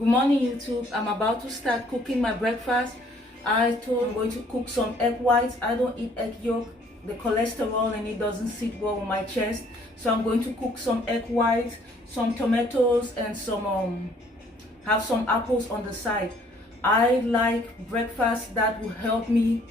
Good morning, YouTube. I'm about to start cooking my breakfast. I'm going to cook some egg whites. I don't eat egg yolk. The cholesterol in it doesn't sit well on my chest. So I'm going to cook some egg whites, some tomatoes, and have some apples on the side. I like breakfast that will help me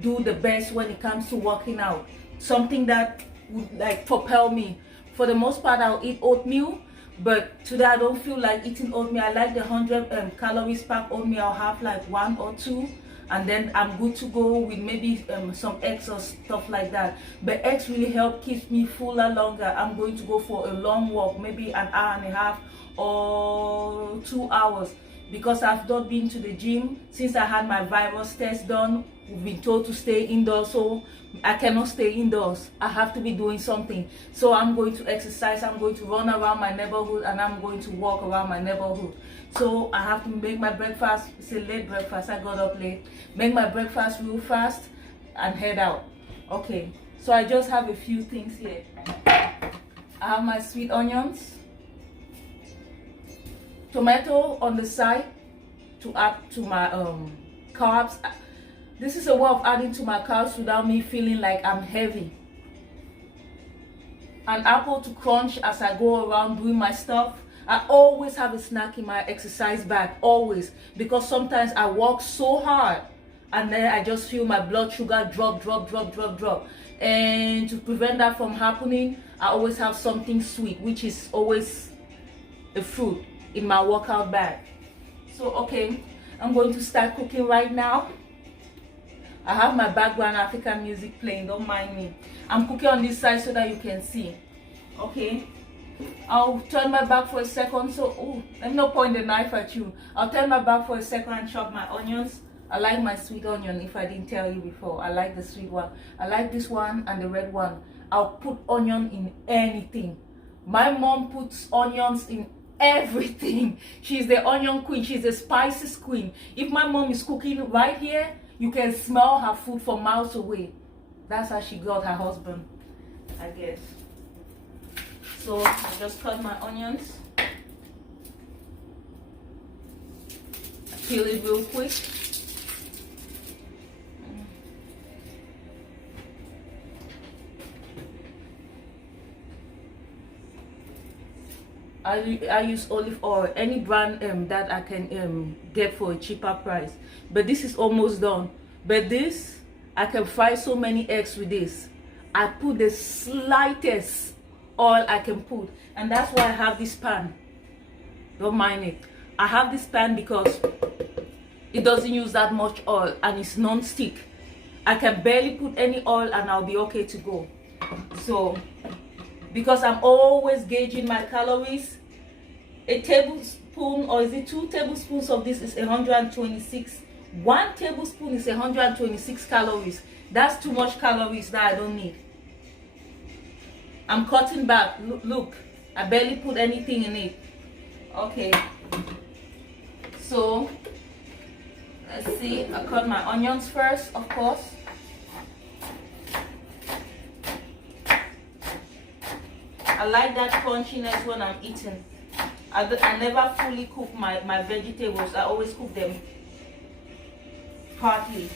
do the best when it comes to working out. Something that would like propel me. For the most part, I'll eat oatmeal. But today I don't feel like eating oatmeal. I like the 100 calories pack oatmeal. I'll have like one or two, and then I'm good to go with maybe some eggs or stuff like that. But eggs really help keep me fuller longer. I'm going to go for a long walk, maybe an hour and a half or 2 hours, because I've not been to the gym since I had my virus test done. We've been told to stay indoors, so I cannot stay indoors. I have to be doing something. So I'm going to exercise. I'm going to run around my neighborhood, and I'm going to walk around my neighborhood. So I have to make my breakfast. It's a late breakfast. I got up late. Make my breakfast real fast and head out. Okay, so I just have a few things here. I have my sweet onions, tomato on the side to add to my carbs. This is a way of adding to my carbs without me feeling like I'm heavy. An apple to crunch as I go around doing my stuff. I always have a snack in my exercise bag, always, because sometimes I work so hard and then I just feel my blood sugar drop. And to prevent that from happening, I always have something sweet, which is always a fruit in my workout bag. So okay, I'm going to start cooking right now. I have my background African music playing, don't mind me. I'm cooking on this side so that you can see. Okay, I'll turn my back for a second. So let me not point the knife at you. I'll turn my back for a second and chop my onions. I like my sweet onion. If I didn't tell you before, I like the sweet one. I like this one and the red one. I'll put onion in anything. My mom puts onions in everything. She's the onion queen. She's the spices queen. If my mom is cooking right here, you can smell her food from miles away. That's how she got her husband, I guess. So I just cut my onions. Peel it real quick. I use olive oil, any brand that I can get for a cheaper price. But this is almost done. But this, I can fry so many eggs with this. I put the slightest oil I can put, and that's why I have this pan. Don't mind it. I have this pan because it doesn't use that much oil and it's non-stick. I can barely put any oil and I'll be okay to go. So because I'm always gauging my calories, a tablespoon, or is it 2 tablespoons of this is 126. 1 tablespoon is 126 calories. That's too much calories that I don't need. I'm cutting back. Look, I barely put anything in it. Okay, so let's see. I cut my onions first, of course. I like that crunchiness when I'm eating. I never fully cook my vegetables. I always cook them partly.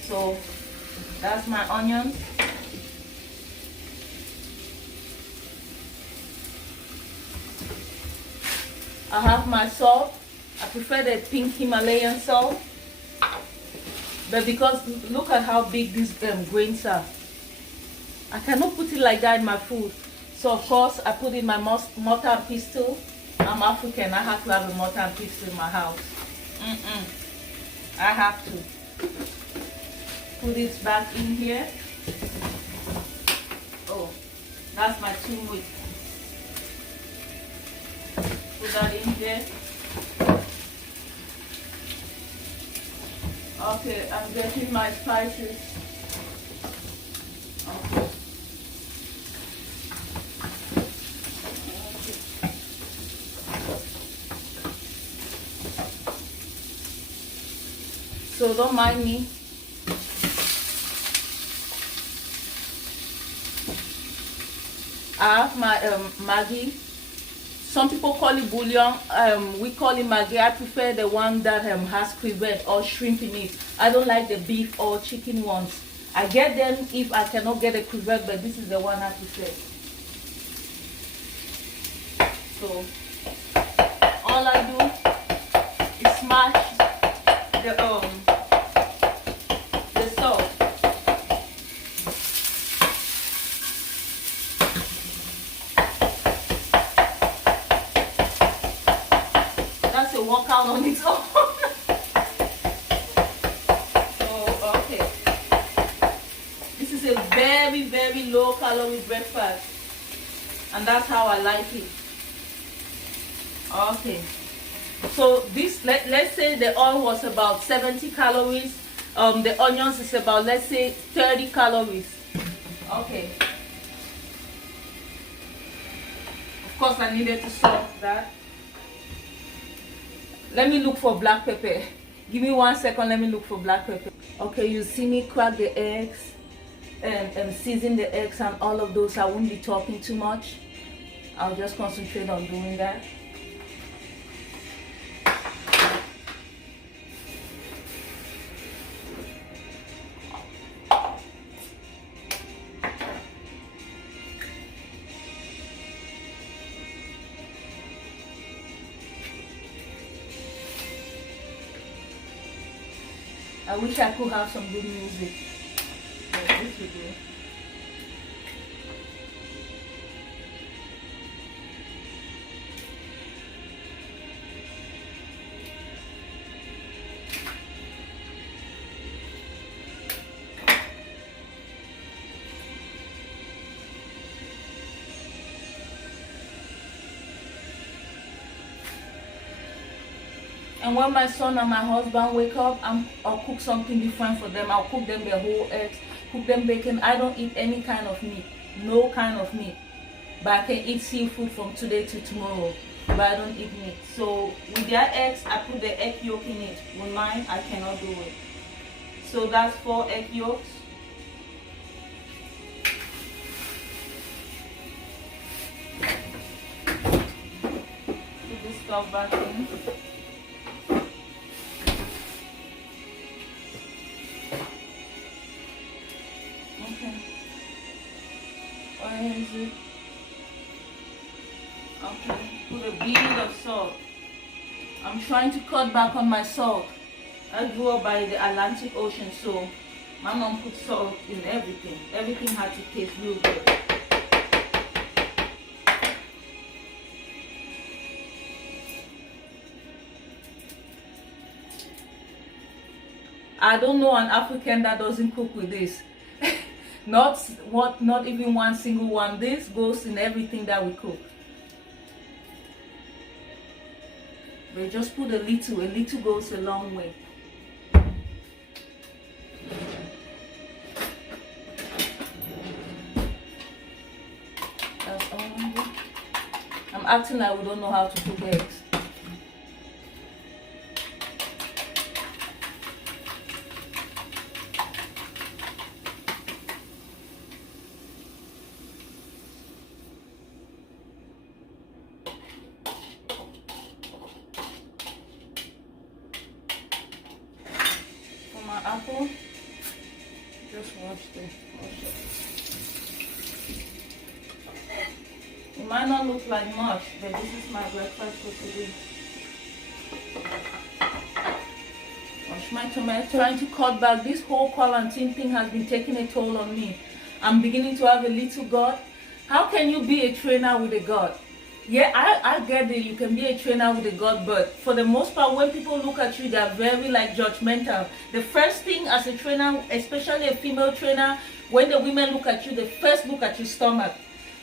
So that's my onions. I have my salt. I prefer the pink Himalayan salt. But because look at how big these grains are, I cannot put it like that in my food. So of course I put in my mortar and pestle. I'm African. I have to have a mortar and pestle in my house. I have to put it back in here. Oh, that's my turmeric. Put that in there. Okay, I'm getting my spices. Okay. So don't mind me. I have my Maggi Some people call it bouillon. We call it maggi. I prefer the one that has crevette or shrimp in it. I don't like the beef or chicken ones. I get them if I cannot get a crevette, but this is the one I prefer. So all I do is smash the salt. That's a workout on its own. So okay, this is a very, very low calorie breakfast, and that's how I like it. Okay, so this, let's say the oil was about 70 calories. The onions is about, let's say, 30 calories. Okay, of course I needed to salt that. Let me look for black pepper. Give me 1 second, let me look for black pepper. Okay, you see me crack the eggs and season the eggs and all of those. I won't be talking too much. I'll just concentrate on doing that. I wish I could have some good music. But this will do. And when my son and my husband wake up, I'll cook something different for them. I'll cook them the whole eggs, cook them bacon. I don't eat any kind of meat, no kind of meat. But I can eat seafood from today to tomorrow, but I don't eat meat. So with their eggs, I put the egg yolk in it. With mine, I cannot do it. So that's 4 egg yolks. Put this stuff back in. Where is it? Okay, put a bit of salt. I'm trying to cut back on my salt. I grew up by the Atlantic Ocean, so my mom put salt in everything. Everything had to taste real good. I don't know an African that doesn't cook with this. Not even one single one. This goes in everything that we cook. But just put a little goes a long way. That's all I'm doing. I'm acting like we don't know how to cook eggs. Apple, just wash it. It might not look like much, but this is my breakfast for today. Wash my tomato. Trying to cut back. This whole quarantine thing has been taking a toll on me. I'm beginning to have a little gut. How can you be a trainer with a gut? Yeah, I get that you can be a trainer with a gut, but for the most part, when people look at you, they're very judgmental. The first thing as a trainer, especially a female trainer, when the women look at you, they first look at your stomach.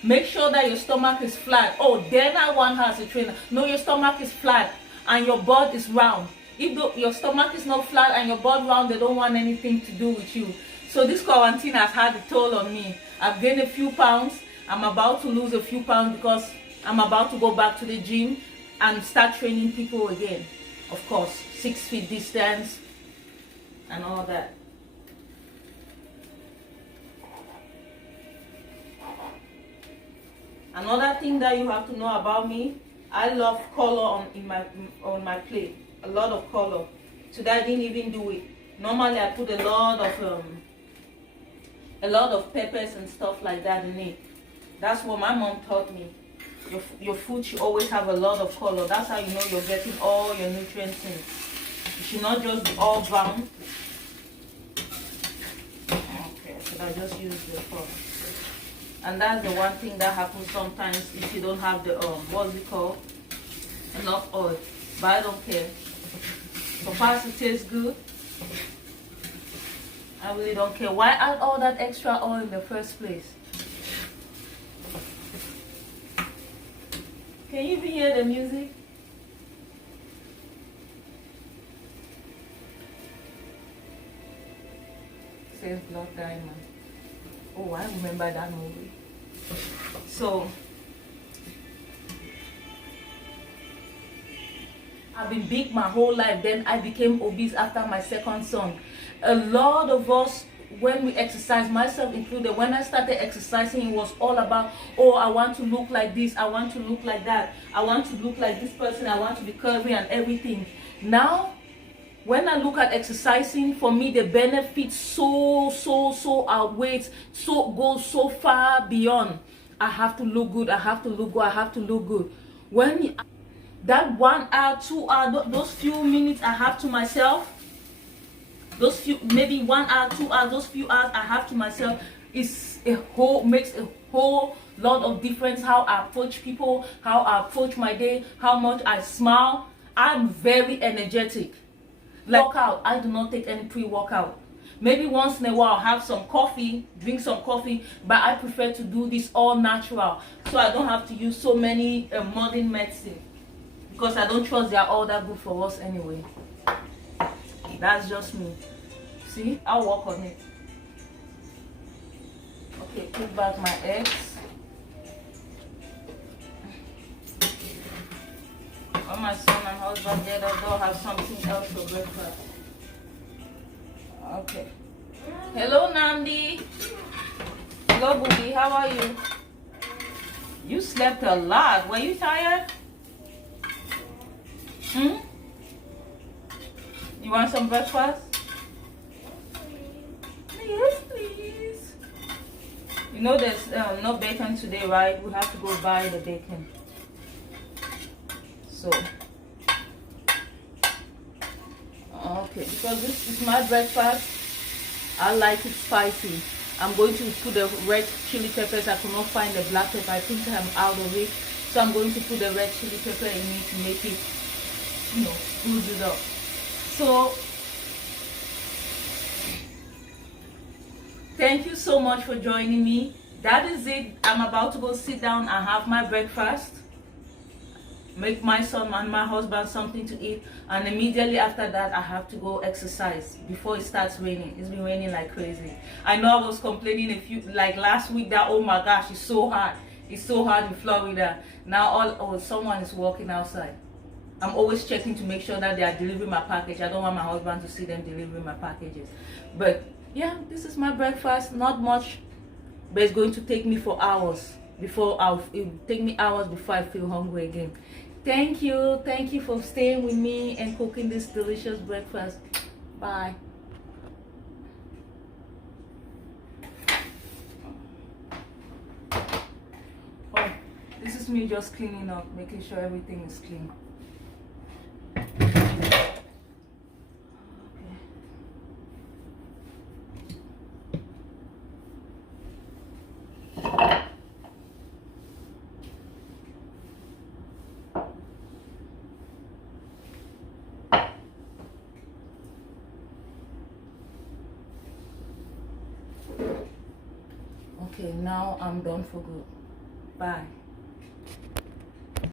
Make sure that your stomach is flat. Oh, then I want her as a trainer. No, your stomach is flat and your butt is round. If your stomach is not flat and your butt round, they don't want anything to do with you. So this quarantine has had a toll on me. I've gained a few pounds. I'm about to lose a few pounds because I'm about to go back to the gym and start training people again. Of course, 6 feet distance and all that. Another thing that you have to know about me, I love color on my plate. A lot of color. Today I didn't even do it. Normally I put a lot of peppers and stuff like that in it. That's what my mom taught me. Your food should always have a lot of color. That's how you know you're getting all your nutrients in. It should not just be all brown. Okay, so I just use the fork. And that's the one thing that happens sometimes if you don't have the what's it called? Enough oil. But I don't care. So far it tastes good. I really don't care. Why add all that extra oil in the first place? Can you even hear the music? It says Blood Diamond. Oh, I remember that movie. So I've been big my whole life. Then I became obese after my second son. A lot of us, when we exercise, myself included, when I started exercising, it was all about, oh, I want to look like this, I want to look like that, I want to look like this person, I want to be curvy and everything. Now, when I look at exercising, for me, the benefits so outweighs, goes so far beyond. I have to look good, I have to look good, I have to look good. When that 1 hour, 2 hours, those few minutes I have to myself, those few, maybe 1 hour, 2 hours, those few hours I have to myself makes a whole lot of difference. How I approach people, how I approach my day, how much I smile. I'm very energetic. Like workout, I do not take any pre-workout. Maybe once in a while have some coffee, drink some coffee, but I prefer to do this all natural, so I don't have to use so many modern medicine, because I don't trust they are all that good for us anyway. That's just me. See, I'll work on it. Okay, put back my eggs. When my son and husband get up, they'll have something else for breakfast. Okay. Hello, Nandi. Hello, Booby. How are you? You slept a lot. Were you tired? You want some breakfast? Yes, please. You know there's no bacon today, right? We have to go buy the bacon. So, okay, because this is my breakfast, I like it spicy. I'm going to put the red chili peppers. I could not find the black pepper. I think I'm out of it. So I'm going to put the red chili pepper in it to make it, you know, smooth it up. So, thank you so much for joining me. That is it. I'm about to go sit down and have my breakfast, make my son and my husband something to eat, and immediately after that I have to go exercise before it starts raining. It's been raining like crazy. I know I was complaining like last week that, oh my gosh, it's so hot. It's so hot in Florida. Now someone is walking outside. I'm always checking to make sure that they are delivering my package. I don't want my husband to see them delivering my packages. But yeah, this is my breakfast. Not much, but it's going to take me for hours before it will take me hours before I feel hungry again. Thank you for staying with me and cooking this delicious breakfast. Bye. Oh, this is me just cleaning up, making sure everything is clean. Okay, now I'm done for good. Bye.